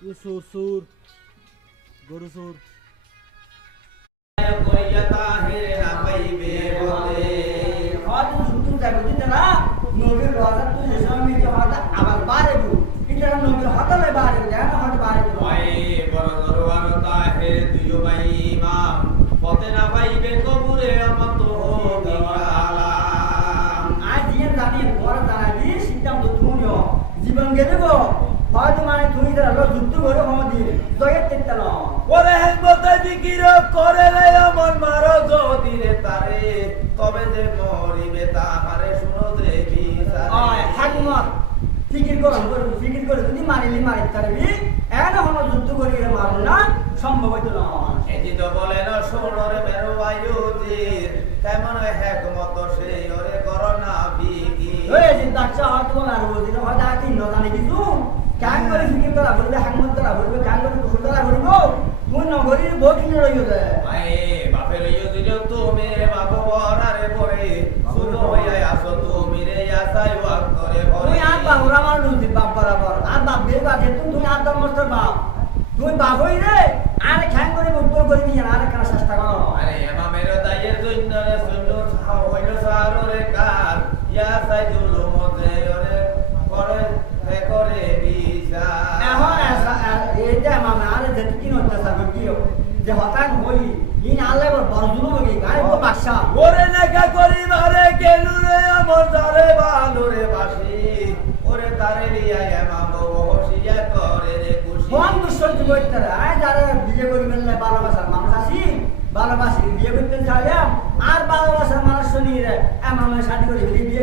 সুর সুর গরু সুর কইয়া তাহের না পাইবে বলে হয়তো শুধু যাবে দিতে না নবীর রোজা তুই যে সময় হয়তো আবার বাড়েবো এটা নবীর হতালে বাড়েবো জানো হয়তো বাড়েবো ভাই বড় দরবার তাহের দুই ভাই ইমাম পথে না পাইবে কবরে আমত হবে আলাম আজ দিয়ে জানি বড় জানাবি সিদ্ধান্ত তুমিও জীবন গেলে গো হয়তো মানে তুমি যারা যুদ্ধ করে হমদি জয়ের চেষ্টা নাও ওরে হেকমতে জিকির করে রে আমার মারো যদি রে তারে তবে যে মরিবে তাহারে শুনো দেবী আয় হাকমত ফিকির করে যদি মারিলি মারি পারবি এন হম যুদ্ধ করি মারু না সম্ভব হইতো না এজি তো বলেন শোনো রে মেরো আয়ুজির কেমন হেকমত সেই ওরে করোনা বিকি ওই যে দাচ্চা হয়তো মারবো দিলে হয়তো আর কি ন জানি কিছু কেন করে ফিকির করা বলবে হাকমত করা বলবে কেন করে কুশল করা বলব তুই নগরীর বউ কিনে রইও রে আয়ে বাপের ইয়ুজির তুমি বাপ বরারে পড়ে শুরু হইয়া আসো তুমি রে আসাই ওয়াক করে তুই পড়ে আর বাবুরা আমার লুজি বাপ বরাবর আর বাপ বের বাজে তুমি আর তোর মস্ত বাপ তুই বাপ হই রে আর খ্যাং করে উত্তর করে নিয়ে আর কেন চেষ্টা করো আরে এমামের দায়ের জন্য রে শুনো ছাও হইলো সাররে কার ইয়া সাই জুলু মতে ওরে করে তে করে বিসা এখন এইটা মামা আর যেতে কি নতে সাবে কিও যে হঠাৎ হই ইন আলে বড় জুলু হই গায় তো বাদশা ওরে নেকা করি মারে গেলু রে আমার জারে ভালো রে বাসি ওরে তারে লিয়া এমাম বহসিয়া করে রে খুশি কোন দুঃসহ্য করতে রে আয় যারা বিয়ে করবেন না ভালোবাসার মানুষ আছি ভালোবাসি বিয়ে করতে চাইলাম আর ভালোবাসার মানুষ শুনি রে মামার শাদি করে বিয়ে